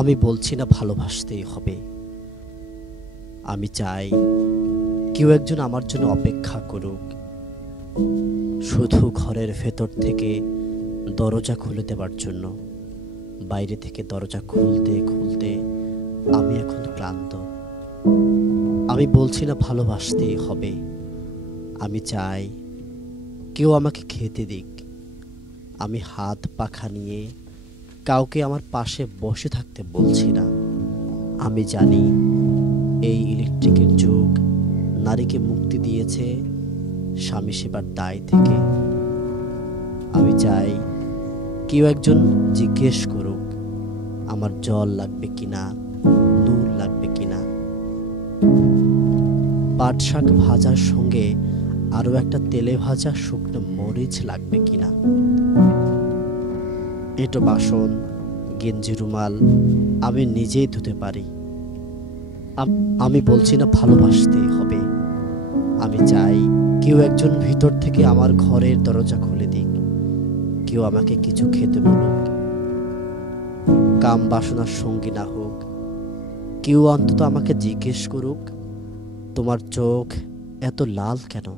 আমি বলছি না ভালোবাসতেই হবে। আমি চাই কেউ একজন আমার জন্য অপেক্ষা করুক, শুধু ঘরের ভেতর থেকে দরজা খুলে দেবার জন্য। বাইরে থেকে দরজা খুলতে খুলতে আমি এখন ক্লান্ত। আমি বলছি না ভালোবাসতেই হবে। আমি চাই কেউ আমাকে খেতে দিক। আমি হাত পাখা নিয়ে কাউকে আমার পাশে বসে থাকতে বলছি না। আমি জানি এই ইলেকট্রিকের যুগ নারীকে মুক্তি দিয়েছে স্বামী সেবার দায় থেকে। আমি চাই কেউ একজন জিজ্ঞেস করুক আমার জল লাগবে কিনা, নুন লাগবে কিনা। পাট শাক ভাজার সঙ্গে আরও একটা তেলে ভাজা শুকনো মরিচ লাগবে কিনা। এঁটো বাসন, গেঞ্জি রুমাল আমি নিজেই ধুতে পারি। আমি বলছি না ভালোবাসতেই হবে। আমি চাই কেউ একজন ভিতর থেকে আমার ঘরের দরজা খুলে দিক। কেউ আমাকে কিছু খেতে বলুক, কাম বাসনার সঙ্গী না হোক। কেউ অন্তত আমাকে জিজ্ঞেস করুক তোমার চোখ এত লাল কেন।